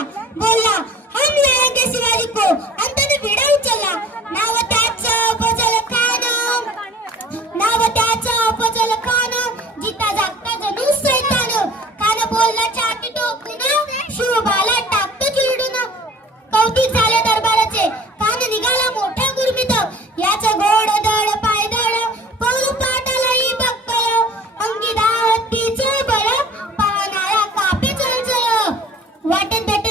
केला, बोलला हम लाएंगे शिवाजी को, आणि त्याने विडा उचलला. नाव त्याचं बजल कान, नाव त्याचं बजल कान, जिता जागता जणू सैतान. कान बोलला छाती टोकून, शिवबाला टाकतो चिरडून. कौतिक झाले दरबाराचे, कान निघाला मोठ्या गुरमीत. याचं गोड दळ पायदळ, पौर पाटालाही बक्कळ. अंगी दावतीचं बळ, पाहणारा कापे चळचळ. वाटेत भेटे